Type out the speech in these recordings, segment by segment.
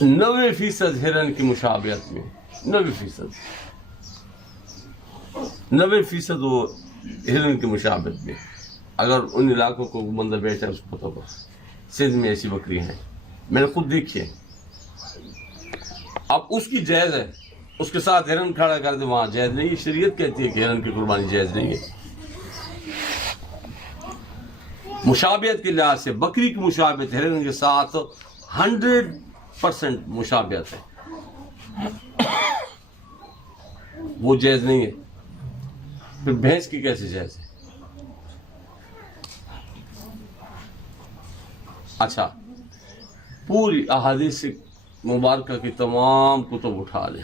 90% ہرن کی مشابہت میں، 90% وہ ہرن کی مشابہت میں. اگر ان علاقوں کو بندہ بیچا اس کو پتہ ہوگا سندھ میں ایسی بکری ہیں، میں نے خود دیکھی ہے. اب اس کی جائز ہے، اس کے ساتھ ہرن کھڑا کر دے وہاں جائز نہیں ہے. شریعت کہتی ہے کہ ہرن کی قربانی جائز نہیں ہے. مشابہت کے لحاظ سے بکری کی مشابہت ہرن کے ساتھ 100% مشابہت ہے، وہ جائز نہیں ہے. پھر بھینس کی کیسے جائز ہے؟ اچھا، پوری احادیث مبارکہ کی تمام کتب اٹھا لیں،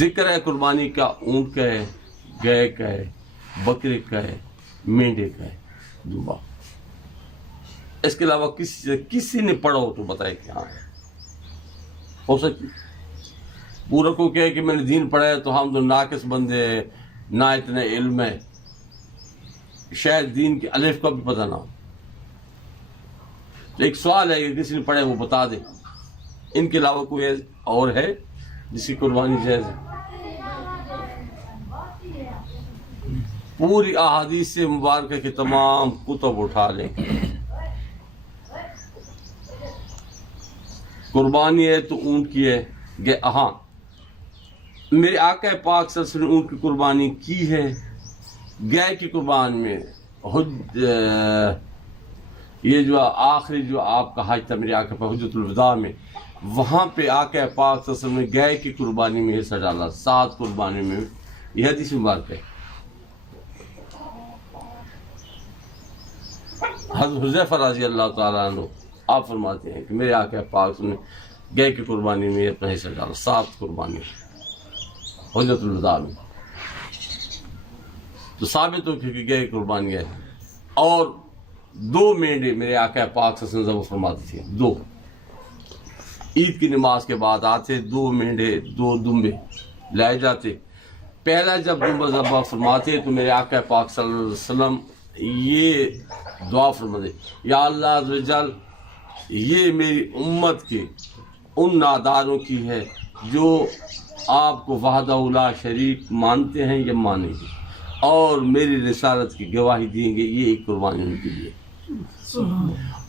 ذکر ہے قربانی کا اونٹ کا ہے، گائے کا ہے، بکرے کا ہے، مینڈے کا ہے، دبا. اس کے علاوہ کسی نے پڑھا ہو تو بتائے کہ ہاں ہو سکتی. پورا کو کہے کہ میں نے دین پڑھا ہے تو ہم تو ناقص بندے ہیں، نہ اتنا علم ہے، شاید دین کے الف کا بھی پتہ نہ ہو. تو ایک سوال ہے کہ کسی نے پڑھا ہے وہ بتا دے. ان کے علاوہ کوئی اور ہے جس کی قربانی جائز ہے؟ پوری احادیث مبارکہ کی تمام کتب اٹھا لیں. قربانی ہے تو اونٹ کی ہے. ہاں، میرے آقا پاک صلی اللہ علیہ وسلم نے اونٹ کی قربانی کی ہے. گائے کی قربانی میں یہ جو آخری جو آپ کا حج تھا میرے آقا پاک حجۃ الوداع میں، وہاں پہ آقا پاک صلی اللہ علیہ وسلم نے گائے کی قربانی میں حصہ ڈالا. 7 قربانی میں یہ حدیث مبارک ہے. حضرت حذیفہ رضی اللہ تعالیٰ عنہ آپ فرماتے ہیں کہ میرے آقا پاک نے گائے کی قربانی میں اپنا حصہ ڈالا. 7 قربانی حجۃ الوداع میں. تو ثابت ہو کہ گائے کی قربانی ہے. اور 2 مینڈے میرے آقا پاک صلی اللہ علیہ وسلم فرماتے تھے. 2 عید کی نماز کے بعد آتے 2 مینڈے 2 دمبے لائے جاتے. پہلا جب دمبا ذبح فرماتے تو میرے آقا پاک صلی اللہ علیہ وسلم یہ دعا فرماتے، یا اللہ عز و جل، یہ میری امت کے ان ناداروں کی ہے جو آپ کو وحدہ لا شریک مانتے ہیں یا مانیں گے اور میری رسالت کی گواہی دیں گے. یہ ایک قربانی ان کے لیے.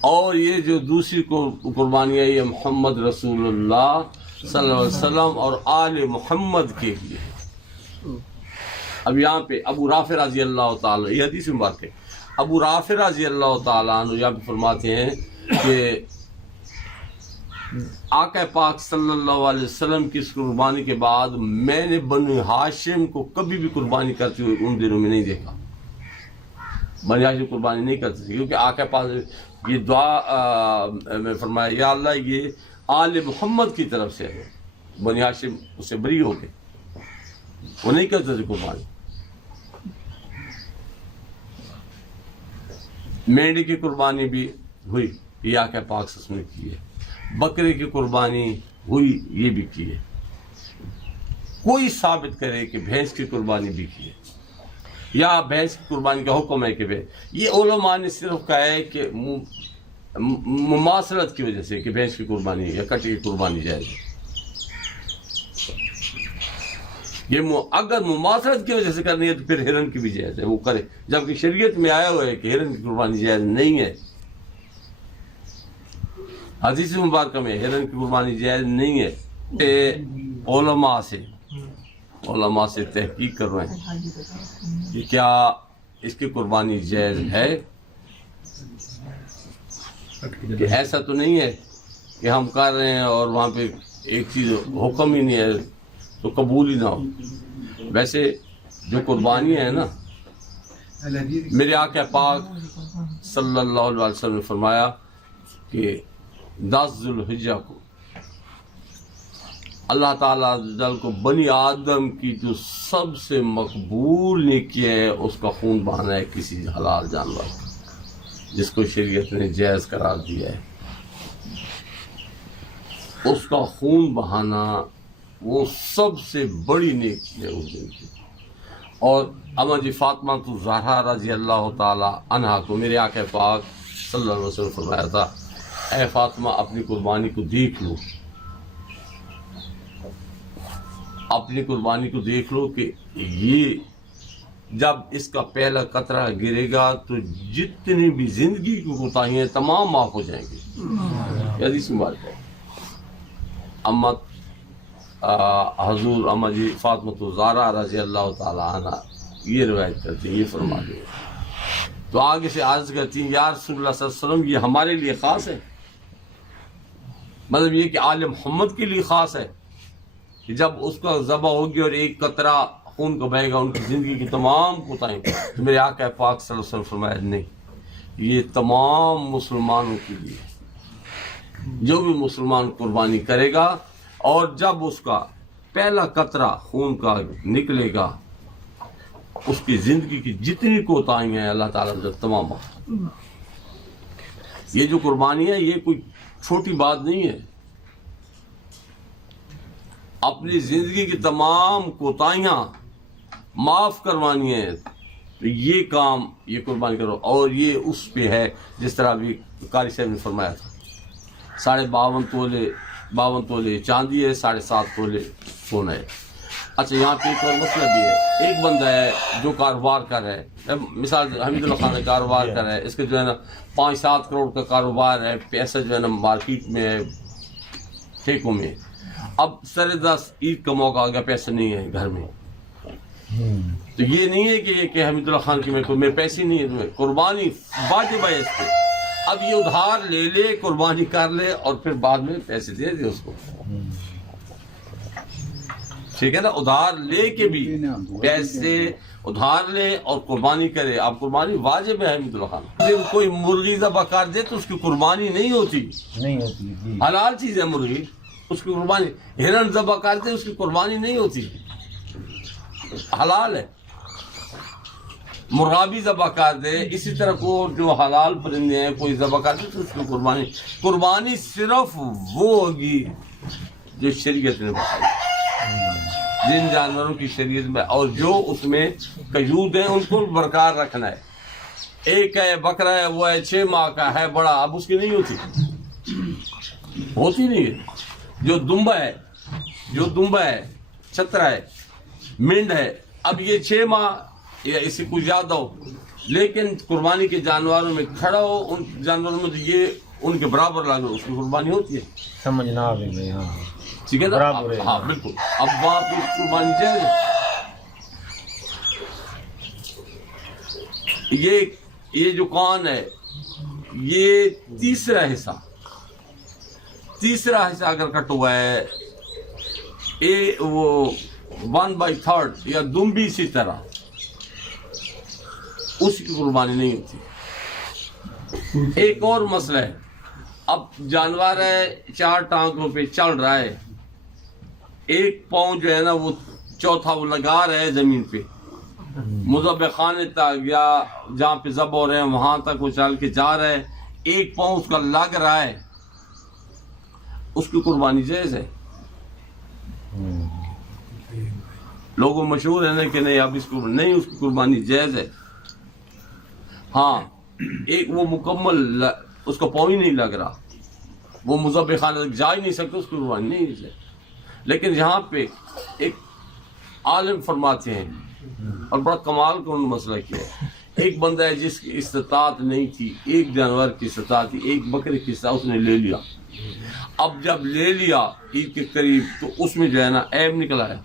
اور یہ جو دوسری قربانی ہے یہ محمد رسول اللہ صلی اللہ علیہ وسلم اور آل محمد کے لیے. اب یہاں پہ ابو رافع رضی اللہ تعالیٰ، یہ حدیث مبارک ہے، ابو رافع رضی اللہ تعالیٰ عنہ یہاں پہ فرماتے ہیں کہ آقا پاک صلی اللہ علیہ وسلم کی اس قربانی کے بعد میں نے بنی ہاشم کو کبھی بھی قربانی کرتے ہوئے ان دنوں میں نہیں دیکھا. بنی ہاشم قربانی نہیں کرتے تھے کیونکہ آقا پاک یہ دعا میں فرمایا، یا اللہ یہ آل محمد کی طرف سے ہے، بنی ہاشم اس سے بری ہو گئے، وہ نہیں کرتے تھے قربانی. مینڈے کی قربانی بھی ہوئی، یہ آقا پاک صلی اللہ علیہ وسلم نے کی ہے. بکرے کی قربانی ہوئی، یہ بھی کی ہے. کوئی ثابت کرے کہ بھینس کی قربانی بھی کی ہے یا بھینس کی قربانی کا حکم ہے کہ یہ علماء نے صرف کہا ہے کہ مماثلت کی وجہ سے کہ بھینس کی قربانی یا کٹی کی قربانی جائز ہے. یہ اگر مماثلت کی وجہ سے کرنی ہے تو پھر ہرن کی بھی جائز ہے، وہ کرے. جبکہ شریعت میں آیا ہوا ہے کہ ہرن کی قربانی جائز نہیں ہے. حدیث مبارکہ میں ہرن کی قربانی جائز نہیں ہے. علماء سے تحقیق کر رہے ہیں کہ کیا اس کی قربانی جائز ہے. کہ ایسا تو نہیں ہے کہ ہم کر رہے ہیں اور وہاں پہ ایک چیز حکم ہی نہیں ہے تو قبول ہی نہ ہو. ویسے جو قربانی ہے نا، میرے آقا پاک صلی اللہ علیہ وسلم نے فرمایا کہ 10 ذوالحجہ کو اللہ تعالیٰ جل کو بنی آدم کی جو سب سے مقبول نیکی ہے اس کا خون بہانا ہے کسی حلال جانور کا، جس کو شریعت نے جائز قرار دیا ہے. اس کا خون بہانا وہ سب سے بڑی نیکی ہے اس دن کی. اور اما جی فاطمہ الزہرا رضی اللہ تعالی عنہا کو میرے آقا پاک صلی اللہ علیہ وسلم فرمایا تھا اے فاطمہ اپنی قربانی کو دیکھ لو، اپنی قربانی کو دیکھ لو کہ یہ جب اس کا پہلا قطرہ گرے گا تو جتنی بھی زندگی کی کوتاہیاں تمام معاف ہو جائیں گی. یہ حدیث مبارک ہے. اما حضور اما جی فاطمۃ الزہرا رضی اللہ تعالی عنہ یہ روایت کرتی ہیں، یہ فرما دیں. تو آگے سے عرض کرتی ہیں یا رسول اللہ صلی اللہ علیہ وسلم یہ ہمارے لیے خاص ہے، مطلب یہ کہ آل محمد کے لیے خاص ہے کہ جب اس کا ذبح ہوگی اور ایک قطرہ خون کا بہے گا ان کی زندگی کی تمام کوتاہیاں. تو میرے آقا پاک صلی اللہ علیہ وسلم فرمایا نہیں، یہ تمام مسلمانوں کے لیے، جو بھی مسلمان قربانی کرے گا اور جب اس کا پہلا قطرہ خون کا نکلے گا اس کی زندگی کی جتنی کوتاہیاں ہیں اللہ تعالیٰ نے تمام. یہ جو قربانی ہے یہ کوئی چھوٹی بات نہیں ہے. اپنی زندگی کی تمام کوتاہیاں معاف کروانی ہے تو یہ کام، یہ قربانی کرو. اور یہ اس پہ ہے جس طرح بھی قاری صاحب نے فرمایا تھا 52 تولے چاندی ہے، 7.5 تولے سونا ہے. اچھا یہاں پہ ایک اور مسئلہ بھی ہے. ایک بندہ ہے جو کاروبار کر رہا ہے، مثال حمید اللہ خان کاروبار کر رہا ہے، اس کے جو ہے نا 5-7 کروڑ کا کاروبار ہے، پیسہ جو ہے نا مارکیٹ میں ہے، ٹھیکوں میں. اب سر 10 عید کا موقع آ گیا، پیسے نہیں ہے گھر میں، تو یہ نہیں ہے کہ حمید اللہ خان کی میں پیسے نہیں ہے، تمہیں قربانی واجب ہے اس پہ. اب یہ ادھار لے لے، قربانی کر لے اور پھر بعد میں پیسے دے دے اس کو، ٹھیک ہے نا. ادھار لے کے بھی پیسے ادھار لے اور قربانی کرے. اب قربانی واجب ہے حمید اللہ خان. جب کوئی مرغی ذبح کر دے تو اس کی قربانی نہیں ہوتی، حلال چیز ہے مرغی، اس کی قربانی. ہرن ذبح کر دے اس کی قربانی نہیں ہوتی، حلال ہے. مرغابی ذبح کر دے، اسی طرح کو جو حلال پرندے ہیں کوئی ذبح کر دے تو اس کی قربانی صرف وہ ہوگی جو شریعت نے بتائی، جن جانوروں کی شریعت میں، اور جو اس میں قیود ہیں ان کو برقرار رکھنا ہے. ایک ہے بکرا ہے، وہ ہے 6 ماہ کا ہے بڑا، اب اس کی نہیں ہوتی نہیں ہے. جو دمبا ہے، چھترا ہے، مینڈ ہے، اب یہ 6 ماہ یا اس سے کچھ زیادہ ہو لیکن قربانی کے جانوروں میں کھڑا ہو، ان جانوروں میں تو یہ ان کے برابر لاگو، اس کی قربانی ہوتی ہے. سمجھنا بھی ٹھیک ہے نا. ہاں بالکل. اب وہاں پہ قربانی جائز ہے. یہ جو کان ہے یہ تیسرا حصہ اگر کٹ ہوا ہے، وہ 1/3 یا دمبی سی طرح، اس کی قربانی نہیں ہوتی. ایک اور مسئلہ ہے، اب جانور ہے 4 ٹانگوں پہ چل رہا ہے، ایک پاؤں جو ہے نا وہ چوتھا وہ لگا رہا ہے زمین پہ، مذبح خانے تک یا جہاں پہ ذبح ہو رہے ہیں وہاں تک وہ چل کے جا رہا ہے، ایک پاؤں اس کا لگ رہا ہے، اس کی قربانی جائز ہے. لوگوں مشہور ہے نا کہ نہیں اب اس کو نہیں، اس کی قربانی جائز ہے. ہاں ایک وہ مکمل اس کا پاؤں ہی نہیں لگ رہا، وہ مذبح خانے تک جا ہی نہیں سکتا، اس کی قربانی نہیں ہے. لیکن یہاں پہ ایک عالم فرماتے ہیں اور بڑا کمال کا انہوں نے مسئلہ کیا ہے. ایک بندہ ہے جس کی استطاعت نہیں تھی، ایک جانور کی استطاعت تھی، ایک بکرے کی استطاعت، اس نے لے لیا. اب جب لے لیا عید کے قریب تو اس میں جو ہے نا عیب نکلا ہے،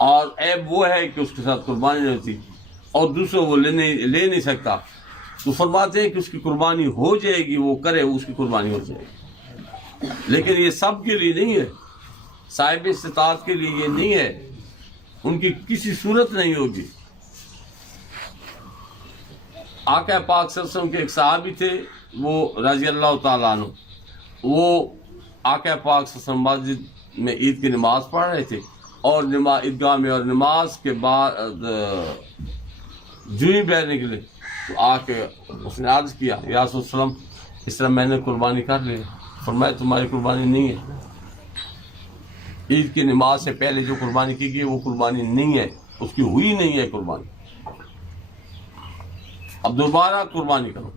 اور عیب وہ ہے کہ اس کے ساتھ قربانی نہیں ہوتی اور دوسروں وہ لے نہیں سکتا. تو فرماتے ہیں کہ اس کی قربانی ہو جائے گی، وہ کرے اس کی قربانی ہو جائے گی. لیکن یہ سب کے لیے نہیں ہے، صاحب استطاعت کے لیے یہ نہیں ہے، ان کی کسی صورت نہیں ہوگی. آقا پاک صلی اللہ علیہ وسلم کے ایک صحابی تھے، وہ رضی اللہ تعالیٰ عنہ، وہ آقا پاک صلی اللہ علیہ وسلم مسجد میں عید کی نماز پڑھ رہے تھے اور عیدگاہ میں، اور نماز کے بعد جو ہی باہر نکلے تو آ کے اس نے عرض کیا یا رسول اللہ وسلم اس طرح میں نے قربانی کر لی. فرمایا تمہاری قربانی نہیں ہے، عید کی نماز سے پہلے جو قربانی کی گئی وہ قربانی نہیں ہے، اس کی ہوئی نہیں ہے قربانی. اب دوبارہ قربانی کرو.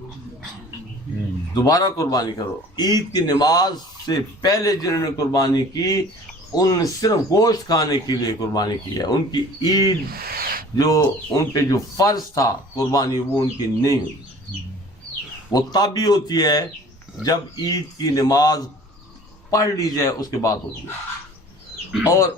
دوبارہ قربانی کرو. عید کی نماز سے پہلے جنہوں نے قربانی کی انہوں نے صرف گوشت کھانے کے لیے قربانی کی ہے. ان کی عید جو ان پہ جو فرض تھا قربانی وہ ان کی نہیں ہوئی. وہ تب ہی ہوتی ہے جب عید کی نماز پڑھ لی جائے اس کے بعد ہوتی ہے. اور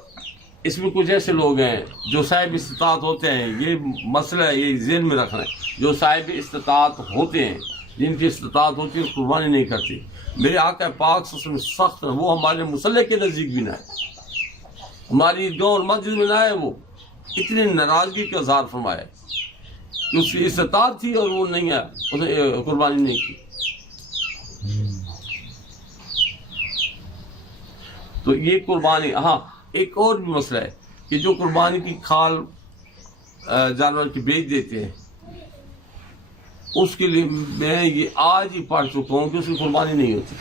اس میں کچھ ایسے لوگ ہیں جو صاحب استطاعت ہوتے ہیں, یہ مسئلہ یہ ذہن میں رکھنا ہے, جو صاحب استطاعت ہوتے ہیں جن کی استطاعت ہوتی ہے قربانی نہیں کرتی. میرے آقا پاک صلی اللہ علیہ وسلم سخت ہے, وہ ہمارے مصلی کے نزدیک بھی نہ ہے, ہماری عیدگاہ اور مسجد میں نہ ہے. وہ اتنی ناراضگی کا اظہار فرمایا کہ اس کی استطاعت تھی اور وہ نہیں ہے, اسے قربانی نہیں کی. تو یہ قربانی. ہاں ایک اور بھی مسئلہ ہے کہ جو قربانی کی کھال جانور کی بیچ دیتے ہیں اس کے لیے میں یہ آج ہی پڑھ چکا ہوں کہ اس کی قربانی نہیں ہوتی.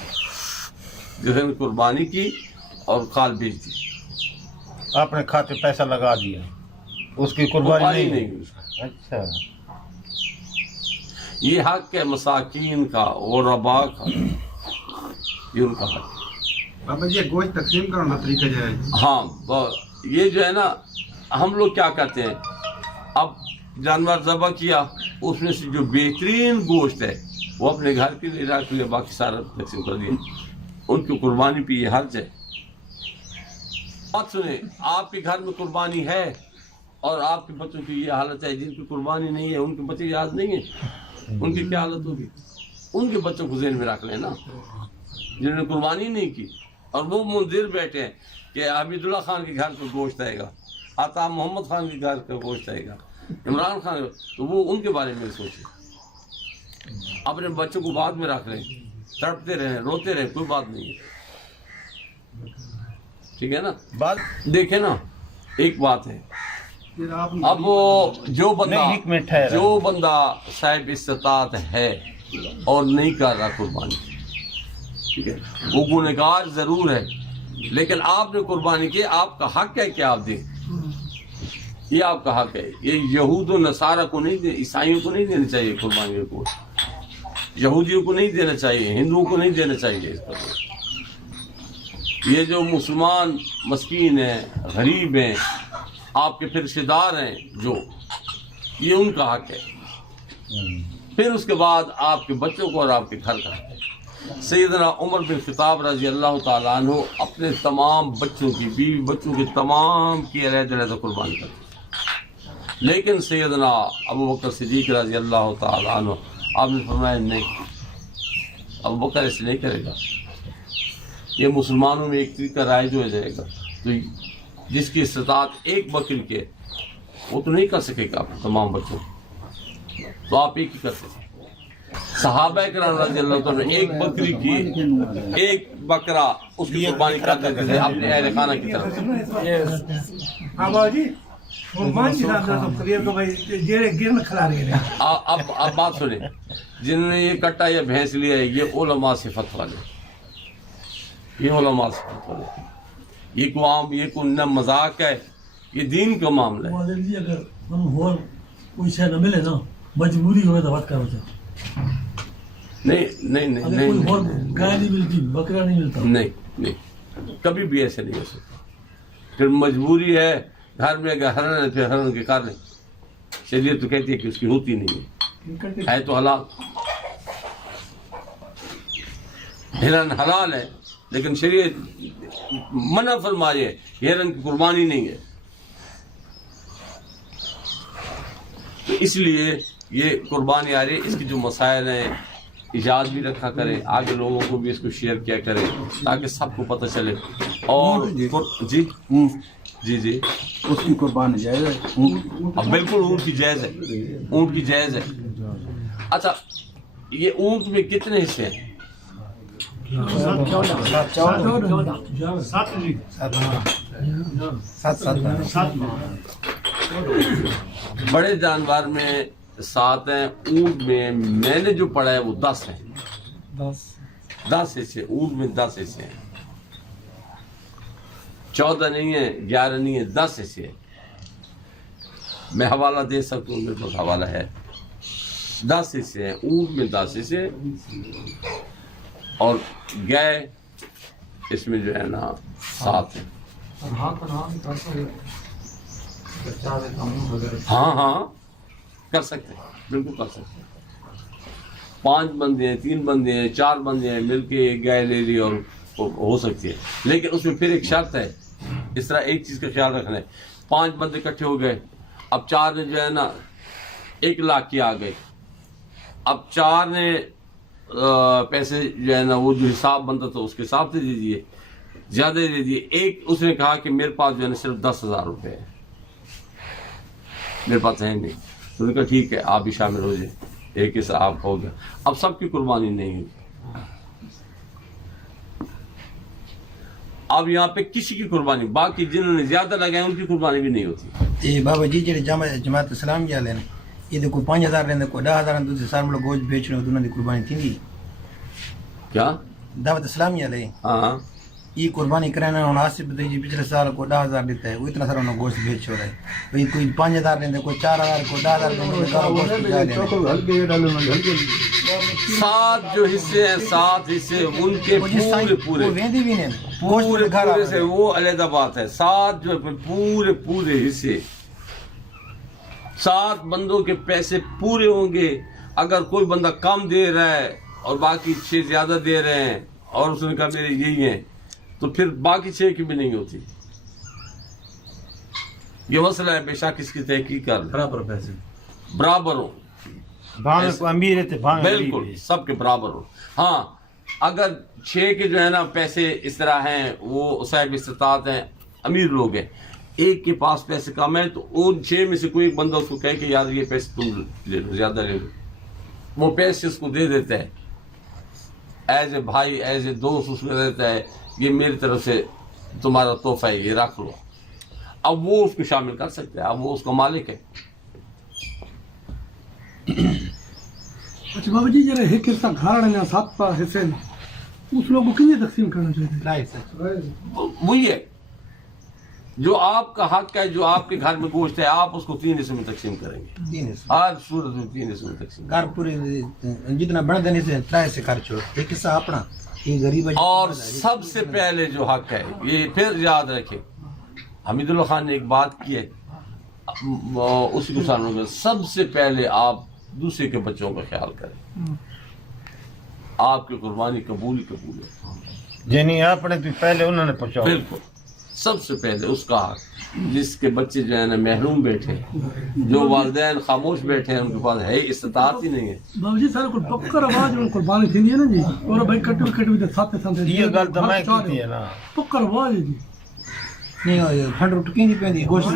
جیسے نے قربانی کی اور کھال بیچ دی, آپ نے کھاتے پیسہ لگا دیا, اس کی قربانی نہیں ہوئی. اچھا, یہ حق ہے مساکین کا اور غرباء کا, یہ ان کا حق ہے. بابا جی گوشت تقسیم کرنا طریقہ جو ہے. ہاں یہ جو ہے نا ہم لوگ کیا کرتے ہیں, اب جانور ذبح کیا اس میں سے جو بہترین گوشت ہے وہ اپنے گھر کے لیے رکھ لیا, باقی سارا تقسیم کر دیا. ان کی قربانی پہ یہ حرج ہے. بات سنیں, آپ کے گھر میں قربانی ہے اور آپ کے بچوں کی یہ حالت ہے, جن کی قربانی نہیں ہے ان کے بچے یاد نہیں ہیں, ان کی کیا حالت ہوگی. ان کے بچوں کو ذہن میں رکھ لیں نا جنہوں نے قربانی نہیں کی اور وہ منتظر بیٹھے ہیں کہ حمید اللہ خان کے گھر کا گوشت آئے گا, عطا محمد خان کے گھر کا گوشت آئے گا, عمران خان, تو وہ ان کے بارے میں سوچیں. اپنے بچوں کو بعد میں رکھ لیں, تڑپتے رہیں, روتے رہیں, کوئی بات نہیں ہے. ٹھیک ہے نا. بات دیکھیں نا ایک بات ہے, اب وہ جو بندہ صاحب استطاعت ہے اور نہیں کر رہا قربانی, ٹھیک ہے, وہ گنہگار ضرور ہے, لیکن آپ نے قربانی کی, آپ کا حق ہے کہ آپ دیں, یہ آپ کا حق ہے. یہ یہود و نصارہ کو نہیں, عیسائیوں کو نہیں دینا چاہیے قربانی کو, یہودیوں کو نہیں دینا چاہیے, ہندوؤں کو نہیں دینا چاہیے. اس پر یہ جو مسلمان مسکین ہیں, غریب ہیں, آپ کے پھر رشتے دار ہیں جو, یہ ان کا حق ہے. پھر اس کے بعد آپ کے بچوں کو اور آپ کے گھر کا حق ہے. سیدنا عمر بن خطاب رضی اللہ تعالیٰ عنہ اپنے تمام بچوں کی, بیوی بچوں کے تمام کی علیحدہ قربانی کرتے, لیکن سیدنا ابو بکر صدیق رضی اللہ تعالیٰ عنہ آپ نے فرمایا نہیں, ابو بکر ایسے نہیں کرے گا, یہ مسلمانوں میں ایک طریقہ رائج ہو جائے گا. تو جس کی استطاعت ایک بکری کے وہ تو نہیں کر سکے گا تمام بچوں, تو آپ ایک ہی کرتے تھے. صحابہ کرام رضی اللہ عنہ ایک بکری کی, ایک بکرا اس کی قربانی کر دیتے تھے اپنے اہل خانہ کی طرف. اب بات سنیں, جنہوں نے یہ کٹا یا بھینس لیا ہے یہ علماء صفت والے, یہ علماء صفت والے, یہ کو عام, یہ کو نہ مذاق ہے, یہ دین کا معاملہ ہے. اگر ہم اور کوئی شے نہ ملے نا, مجبوری ہوئے تو بات کرو چاہتے. نہیں, گائے نہیں ملتی, بکرا نہیں ملتا, نہیں, کبھی بھی ایسے نہیں ہو سکتا. پھر مجبوری ہے, گھر میں اگر ہرن ہے پھر ہرن کے کر لیں. شریعت تو کہتی ہے کہ اس کی ہوتی نہیں ہے تو حلال. ہرن حلال ہے لیکن شریعت منع فرمائے کہ ہرن کی قربانی نہیں ہے. تو اس لیے یہ قربانی آ رہی ہے, اس کی جو مسائل ہیں ایجاد بھی رکھا کریں, آگے لوگوں کو بھی اس کو شیئر کیا کریں تاکہ سب کو پتہ چلے. اور جی اس کی قربانی جائز ہے. اب بالکل اونٹ کی جائز ہے, اونٹ کی جائز ہے. اچھا یہ اونٹ میں کتنے حصے ہیں؟ 7 بڑے جانور میں 7 ہیں, اونٹ میں نے جو پڑھا ہے وہ 10 ہیں. 10 حصے, اونٹ میں 10 حصے ہیں, 14 نہیں ہے, 11 نہیں ہے, 10 حصے ہیں. میں حوالہ دے سکتا ہوں, میرے پاس حوالہ ہے. 10 حصے ہیں، اونٹ میں 10 حصے اور گائے اس میں جو ہے نا 7 ہے۔ ہاں کر سکتے ہیں، بالکل کر سکتے ہیں۔ 5 بندے ہیں، 3 بندے ہیں، 4 بندے ہیں، مل کے ایک گائے لے لی اور ہو سکتی ہے، لیکن اس میں پھر ایک شرط ہے۔ اس طرح ایک چیز کا خیال رکھنا ہے، 5 بندے اکٹھے ہو گئے، اب 4 نے جو ہے نا 1 لاکھ کی آ گئی، اب 4 نے پیسے جو ہے نا وہ جو حساب بنتا تھا اس کے حساب سے دے دیے، زیادہ دے دیے۔ ایک اس نے کہا کہ میرے پاس جو ہے نا صرف 10,000 روپے ہے، میرے پاس ہے نہیں، تو نے کہا ٹھیک ہے آپ بھی شامل ہو جائیں، ایک حصہ آپ ہو گیا۔ اب سب کی قربانی نہیں ہوگی، اب یہاں پہ کسی کی قربانی، باقی جنہوں نے زیادہ لگائے ان کی قربانی بھی نہیں ہوتی۔ یہ بابا جی جڑے جماعت اسلام والے نے یہ کوئی 5,000 لیندے کوئی 10,000 دوسرے سال مطلب گوشت بیچ رہے ہو تو انہوں نے قربانی تھی کیا؟ دعوت اسلامی والے ہاں یہ قربانی کرانا انہوں آصف جی پچھلے سال کو 10,000 دیتا ہے، وہ اتنا سارا انہوں گوشت بیچ رہا ہے، کوئی 5,000 لیندے کوئی 4,000 کوئی 10,000 سات جو حصے ہیں، 7 حصے ان کے پورے پورے ویندی بھی نہیں پورے پورے سے وہ علیحدہ بات ہے۔ 7 جو پورے پورے حصے، 7 بندوں کے پیسے پورے ہوں گے۔ اگر کوئی بندہ کم دے رہا ہے اور باقی 6 زیادہ دے رہے ہیں اور اس نے کہا میرے یہی ہیں، تو پھر باقی 6 کی بھی نہیں ہوتی۔ یہ مسئلہ ہے، بے شک اس کی تحقیق کر لیں، برابر پیسے برابر ہو، بھانے کو امیر ہے بھانے بالکل سب کے برابر ہو۔ ہاں اگر 6 کے جو ہے نا پیسے اس طرح ہیں، وہ صاحب استطاعت ہیں، امیر لوگ ہیں، ایک کے پاس پیسے کم ہیں، تو ان 6 میں سے کوئی ایک بندہ اس کو کہے کہ یار یہ پیسے تم لے لو، زیادہ لے لو، وہ پیسے اس کو دے دیتا ہے، ایز اے بھائی ایز اے دوست اس کو دیتا ہے، یہ میری طرف سے تمہارا تحفہ ہے، یہ رکھ لو۔ اب وہ اس کو شامل کر سکتے ہیں، اب وہ اس کا مالک ہے۔ اچھا بابا جی جرا ایک حصہ گھر نے 7 حصے اس لوگوں کو کتنی تقسیم کرنا چاہیے؟ وہی ہے جو آپ کا حق ہے، جو آپ کے گھر میں گوشت ہے، آپ اس کو 3 حصوں میں تقسیم کریں گے، ہر صورت میں 3 حصوں میں تقسیم گھر پورے جتنا بڑھ دینے سے 3 سے خرچ ہو، ایک حصہ اپنا یہ غریب ہے۔ اور سب سے پہلے جو حق ہے، یہ پھر یاد رکھیں، حمید اللہ خان نے ایک بات کی ہے، اسی کو سامنے میں سب سے پہلے آپ دوسرے کے بچوں کا خیال کریں، آپ کی قربانی قبول ہی قبول ہے۔ یعنی اپنے تو پہلے انہوں نے پہنچاؤ، بالکل سب سے پہلے اس کا حق، جس کے بچے جو ہے نا محروم بیٹھے، جو والدین خاموش بیٹھے ہیں، ان کے پاس ہے استطاعت ہی نہیں ہے۔ بابا جی سارے کو پکر آواز میں قربانی تھی ہے نا جی، اور بھائی کٹو تے 7 سال یہ گل تو میں کی ہے نا، پکر آواز ہے جی نہیں کھنڈ ٹکی نہیں پیندی گوشت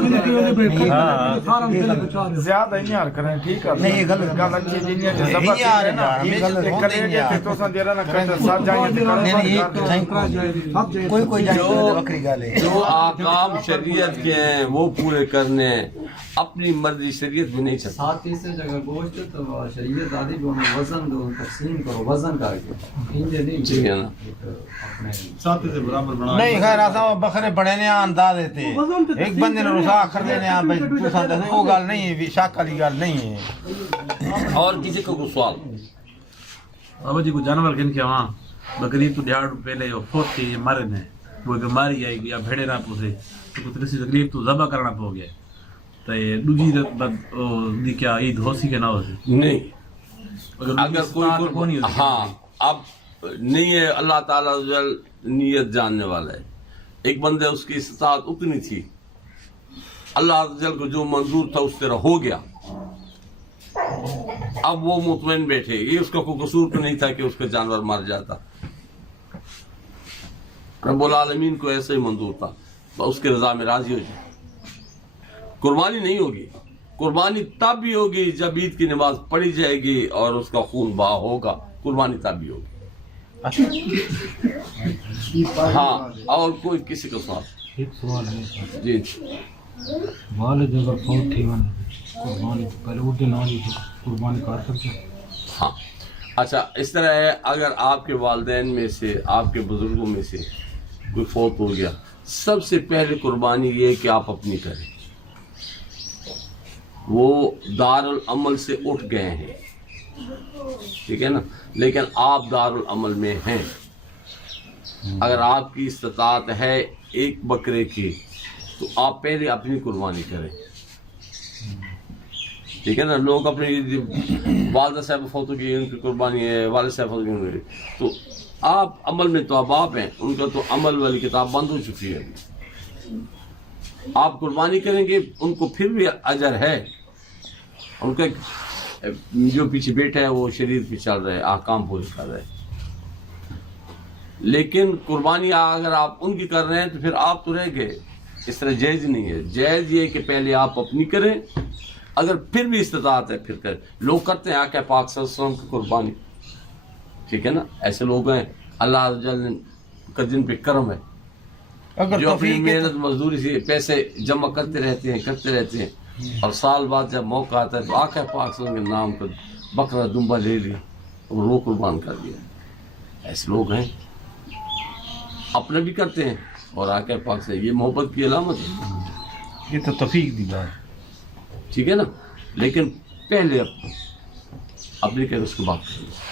سارا دل بچا رہے زیادہ نہیں یار کریں، ٹھیک ہے نہیں یہ غلط گل اچھی جنی ہے نہیں زبر آ رہا نا یہ غلط کرے گے تو سن دیرا نہ کرتے ساتھ جائیں گے کوئی جائے بکری گالے جو احکام شریعت کے ہیں وہ پورے کرنے ہیں، اپنی مرضی شریعت میں نہیں چلتی۔ 7 حصے جگہ گوشت تو شریعت آدھی بھی انہیں وزن دو، تقسیم کرو وزن کر کے انجے نہیں ٹھیک ہے نا؟ اپنے ساتھ سے برابر بنا نہیں خیر ایسا بکرے بڑے نے انداز دیتے ایک بندے نے رسا کر دینے وہ گل نہیں ہے، شک والی گل نہیں ہے۔ اور کسی کو کوئی سوال؟ بابا جی کو جانور کن کے وہاں بکری تو ڈیڑھ پہلے فوت تھی مرے نے، وہ بیماری آئی گئی یا بھیڑے نہ پوسے تو کچھ سی تکلیف تو ذبح کرنا پو گیا، تو یہ دوجی دی کیا عید ہو سی کہ نہ ہو سی؟ نہیں، اگر کوئی ہاں اب نہیں ہے، اللہ تعالیٰ نیت جاننے والا ہے۔ ایک بندے اس کی استطاعت اتنی تھی، اللہ جل کو جو منظور تھا اس طرح ہو گیا، اب وہ مطمئن بیٹھے، یہ اس کا کوئی قصور تو نہیں تھا کہ اس کا جانور مر جاتا، رب العالمین کو ایسا ہی منظور تھا، اس کے رضا میں راضی ہو جائے۔ قربانی نہیں ہوگی، قربانی تب بھی ہوگی جب عید کی نماز پڑھی جائے گی اور اس کا خون بہا ہوگا، قربانی تب بھی ہوگی۔ ہاں اور کوئی کسی کا سوال؟ ایک سوال ہے جی والد اگر فوت تھی قربانی پہلے اردو نام قربانی کر سکتے ہیں؟ ہاں اچھا اس طرح ہے، اگر آپ کے والدین میں سے آپ کے بزرگوں میں سے کوئی فوت ہو گیا، سب سے پہلے قربانی یہ ہے کہ آپ اپنی کریں، وہ دار العمل سے اٹھ گئے ہیں، ٹھیک ہے نا. لیکن آپ دارالعمل میں ہیں, اگر آپ کی استطاعت ہے ایک بکرے کی تو آپ پہلے اپنی قربانی کریں. ٹھیک ہے نا. لوگ اپنی والدہ صاحب فوت ہو گئی ان کی قربانی ہے, والد صاحب فوت ہو گئی, تو آپ عمل میں تو اب آپ ہیں, ان کا تو عمل والی کتاب بند ہو چکی ہے. آپ قربانی کریں گے ان کو پھر بھی اجر ہے. ان کا جو پیچھے بیٹا ہے وہ شریر پہ چل رہا ہے, احکام پورے کر رہے ہیں. لیکن قربانی اگر آپ ان کی کر رہے ہیں تو پھر آپ تو رہ گئے. اس طرح جائز نہیں ہے. جائز یہ کہ پہلے آپ اپنی کریں, اگر پھر بھی استطاعت ہے پھر کریں. لوگ کرتے ہیں آقا پاک صلی اللہ علیہ وسلم کی قربانی. ٹھیک ہے نا. ایسے لوگ ہیں اللہ عز و جل کا جن پہ کرم ہے, اگر جو اپنی توفیق ہے محنت مزدوری سے پیسے جمع کرتے رہتے ہیں اور سال بعد جب موقع آتا ہے تو آقا پاک صلی اللہ علیہ وسلم کے نام کا بکرا دمبا لے لیا اور وہ قربان کر دیا. ایسے لوگ ہیں, اپنے بھی کرتے ہیں اور آقا پاک سے. یہ محبت کی علامت ہے. یہ تو توفیق دی بات. ٹھیک ہے نا. لیکن پہلے اپنی کرے اس کے بعد کریں.